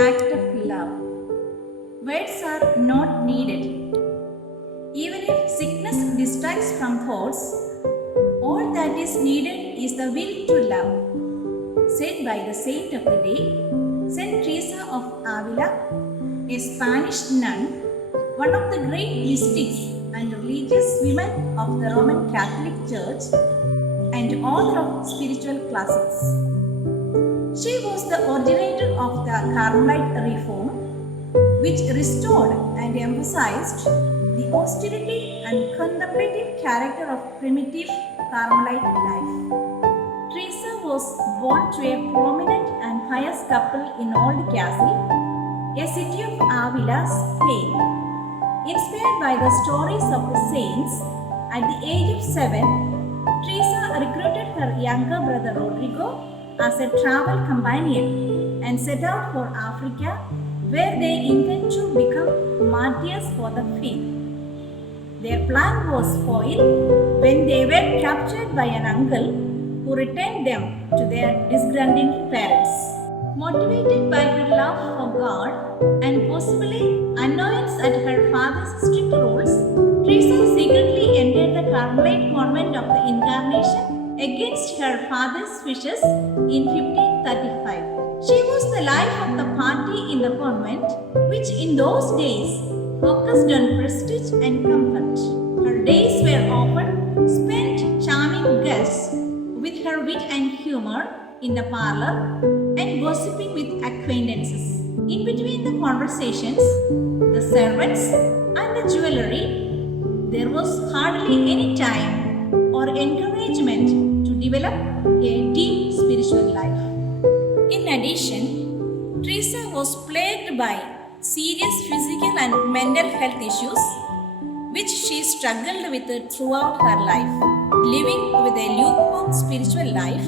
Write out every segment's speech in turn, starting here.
act of love. Words are not needed. Even if sickness distracts from thoughts, all that is needed is the will to love. Said by the saint of the day, Saint Teresa of Avila, a Spanish nun, one of the great mystics and religious women of the Roman Catholic Church and author of spiritual classics. She was the originator of the Carmelite reform, which restored and emphasized the austerity and contemplative character of primitive Carmelite life. Teresa was born to a prominent and pious couple in Old Castle, a city of Avila, Spain. Inspired by the stories of the saints, at the age of 7, Teresa recruited her younger brother Rodrigo as a travel companion and set out for Africa, where they intend to become martyrs for the faith. Their plan was foiled when they were captured by an uncle who returned them to their disgruntled parents. Motivated by her love for God and possibly annoyance at her father's strict rules, Teresa secretly entered the Carmelite convent of the Incarnation against her father's wishes in 1535. She was the life of the party in the convent, which in those days focused on prestige and comfort. Her days were often spent charming guests with her wit and humor in the parlor and gossiping with acquaintances. In between the conversations, the servants, and the jewelry, there was hardly any time or encouragement to develop a deep spiritual life. In addition, Teresa was plagued by serious physical and mental health issues, which she struggled with throughout her life. Living with a lukewarm spiritual life,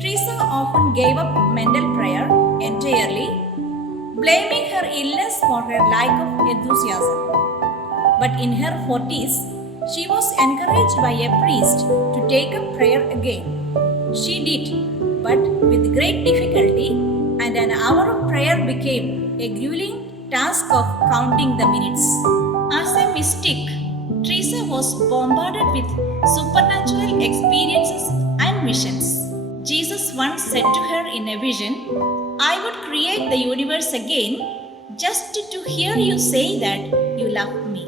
Teresa often gave up mental prayer entirely, blaming her illness for her lack of enthusiasm. But in her 40s, she was encouraged by a priest to take up prayer again. She did, but with great difficulty, and an hour of prayer became a grueling task of counting the minutes. As a mystic, Teresa was bombarded with supernatural experiences and visions. Jesus once said to her in a vision, "I would create the universe again just to hear you say that you love me."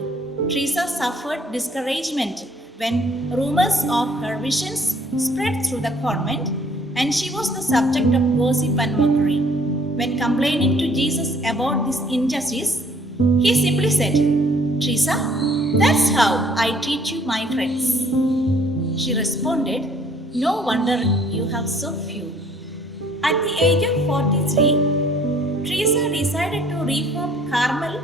Teresa suffered discouragement when rumors of her visions spread through the convent, and she was the subject of gossip and mockery. When complaining to Jesus about this injustice, he simply said, "Teresa, that's how I treat you, my friends." She responded, "No wonder you have so few." At the age of 43, Teresa decided to reform Carmel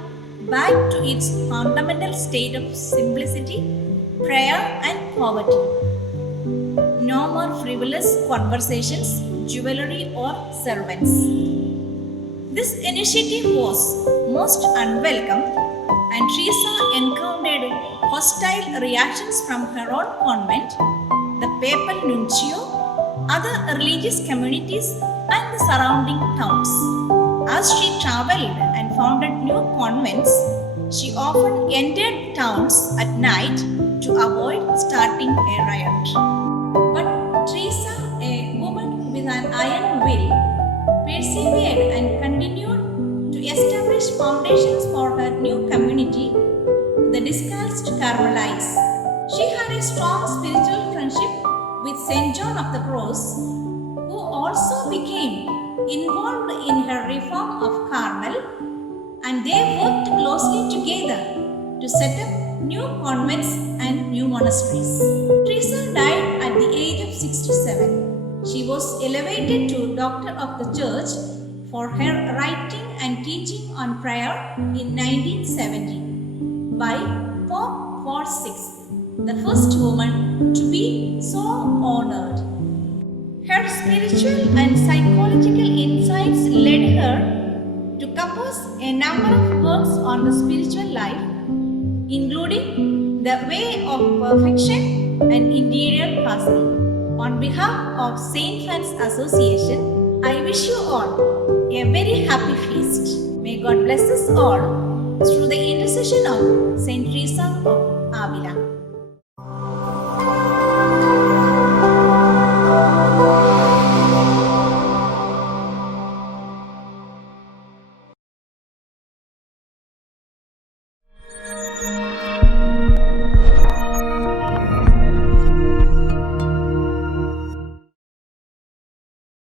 back to its fundamental state of simplicity, prayer, and poverty. No more frivolous conversations, jewelry, or servants. This initiative was most unwelcome, and Teresa encountered hostile reactions from her own convent, the papal nuncio, other religious communities, and the surrounding towns. As she traveled and founded new convents, she often entered towns at night to avoid starting a riot. But Teresa, a woman with an iron will, persevered and continued to establish foundations for her new community, the Discalced Carmelites. She had a strong spiritual friendship with St. John of the Cross, who also became involved in her reform of Carmel, and they worked closely together to set up new convents and new monasteries. Teresa died at the age of 67. She was elevated to Doctor of the Church for her writing and teaching on prayer in 1970 by Pope Paul VI, the first woman to be so honored. Her spiritual and psychological insights led her to compose a number of works on the spiritual life, including The Way of Perfection and Interior Castle. On behalf of St. Francis Association, I wish you all a very happy feast. May God bless us all through the intercession of Saint Teresa of Avila.